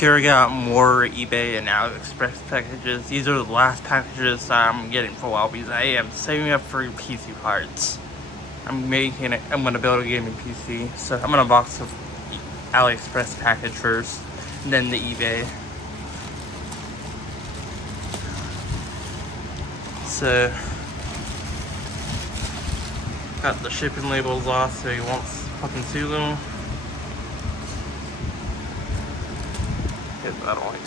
sure I got more eBay and AliExpress packages. These are the last packages that I'm getting for a while because I am saving up for PC parts. I'm gonna build a gaming PC, so I'm gonna box the AliExpress package first, and then the eBay. So, got the shipping labels off so you won't fucking see them. Because I don't like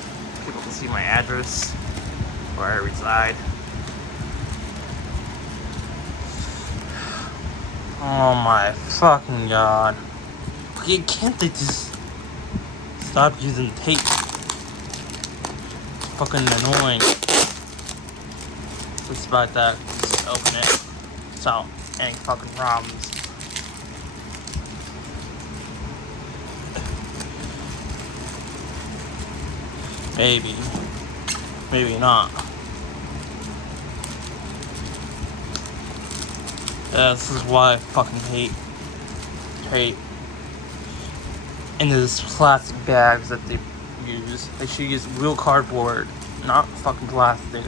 people to see my address, where I reside. Oh my fucking god. Can't they just stop using tape? It's fucking annoying. Just about that. Just open it. So, any fucking problems. Maybe. Maybe not. Yeah, this is why I fucking hate in these plastic bags that they use. They should use real cardboard, not fucking plastic.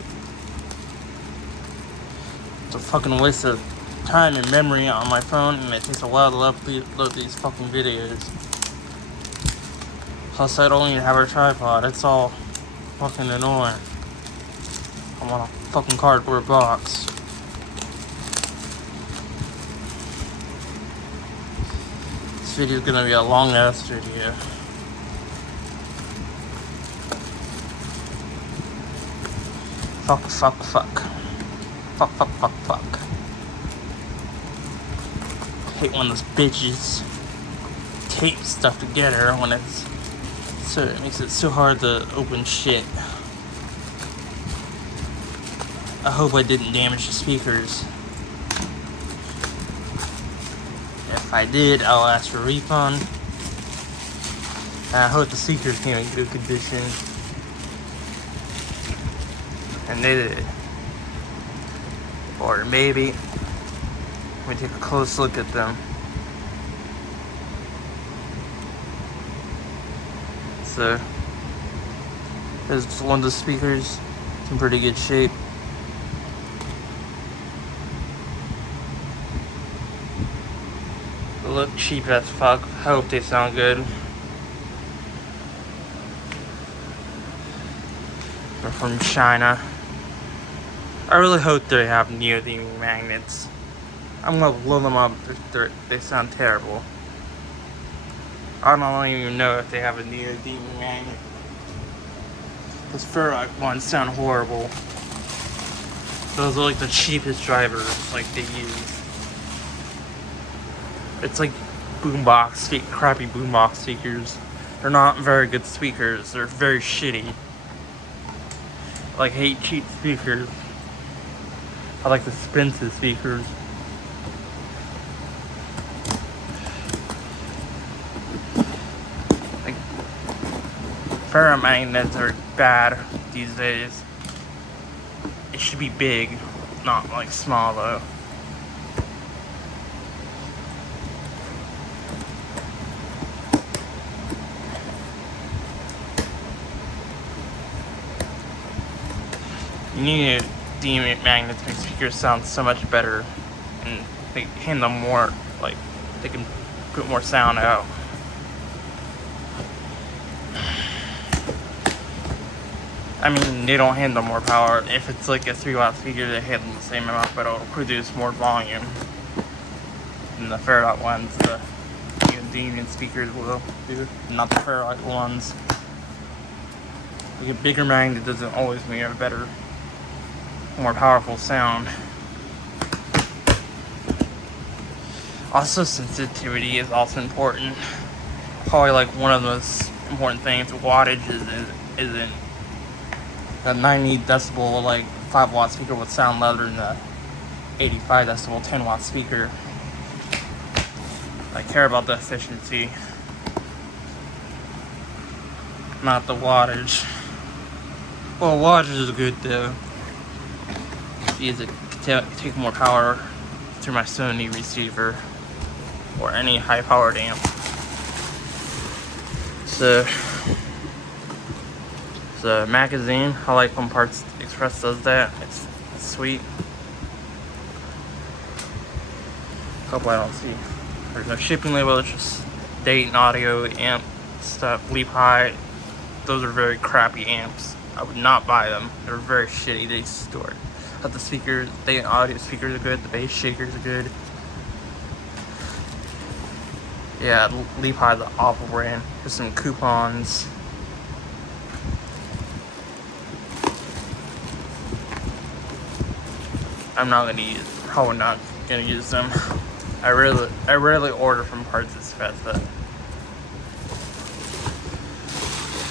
It's a fucking waste of time and memory on my phone, and it takes a while to load these fucking videos. Plus, I don't even have a tripod. It's all fucking annoying. I want a fucking cardboard box. This video is gonna be a long ass video. Fuck. Fuck. Hate when those bitches tape stuff together when it's so it makes it so hard to open shit. I hope I didn't damage the speakers. If I did, I'll ask for a refund. And I hope the speakers came in good condition. And they did. Or maybe let me take a close look at them. So there's one of the speakers. It's in pretty good shape. They look cheap as fuck. I hope they sound good. They're from China. I really hope they have neodymium magnets. I'm gonna blow them up. They sound terrible. I don't even know if they have a neodymium magnet. Those ferrite ones sound horrible. Those are like the cheapest drivers like they use. It's like crappy boombox speakers. They're not very good speakers. They're very shitty. I like hate cheap speakers. I like the expensive speakers. Like ferrite magnets are bad these days. It should be big, not like small though. Neodymium magnets make speakers sound so much better, and they handle more, like they can put more sound out. I mean, they don't handle more power. If it's like a 3-watt speaker, they handle the same amount, but it'll produce more volume than the ferrite ones. The neodymium speakers will do, not the ferrite ones. Like a bigger magnet doesn't always mean a better, more powerful sound. Also, sensitivity is also important. Probably like one of the most important things. Wattage isn't a 90 decibel like 5-watt speaker would sound louder than a 85 decibel 10-watt speaker. I care about the efficiency, not the wattage. Well, wattage is good though, because it can take more power through my Sony receiver or any high-powered amp. So a magazine. I like when Parts Express does that. It's sweet. Hope I don't see. There's no shipping label. It's just Dayton audio amp stuff. Leap High. Those are very crappy amps. I would not buy them. They're very shitty. They store it. But the speakers, Dayton audio speakers are good. The bass shakers are good. Yeah, Leap High, the awful brand. Here's some coupons. I'm not gonna use. Probably not gonna use them. I rarely order from Parts Express, but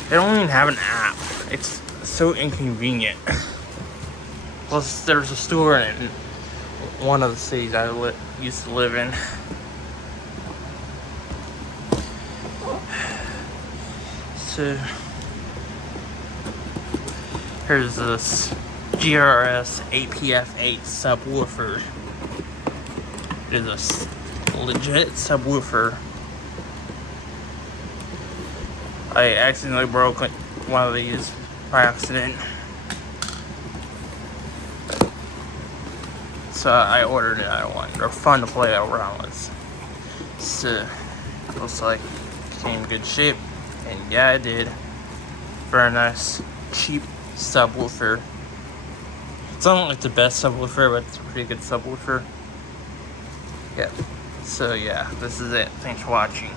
they don't even have an app. It's so inconvenient. Plus, there's a store in one of the cities I used to live in. So here's this GRS APF8 subwoofer. It is a legit subwoofer. I accidentally broke one of these by accident, so I ordered another one. They're fun to play around with. So looks like it came in good shape, and yeah, it did. Very nice, cheap subwoofer. It's not like the best subwoofer, but it's a pretty good subwoofer. Yeah. So yeah, this is it. Thanks for watching.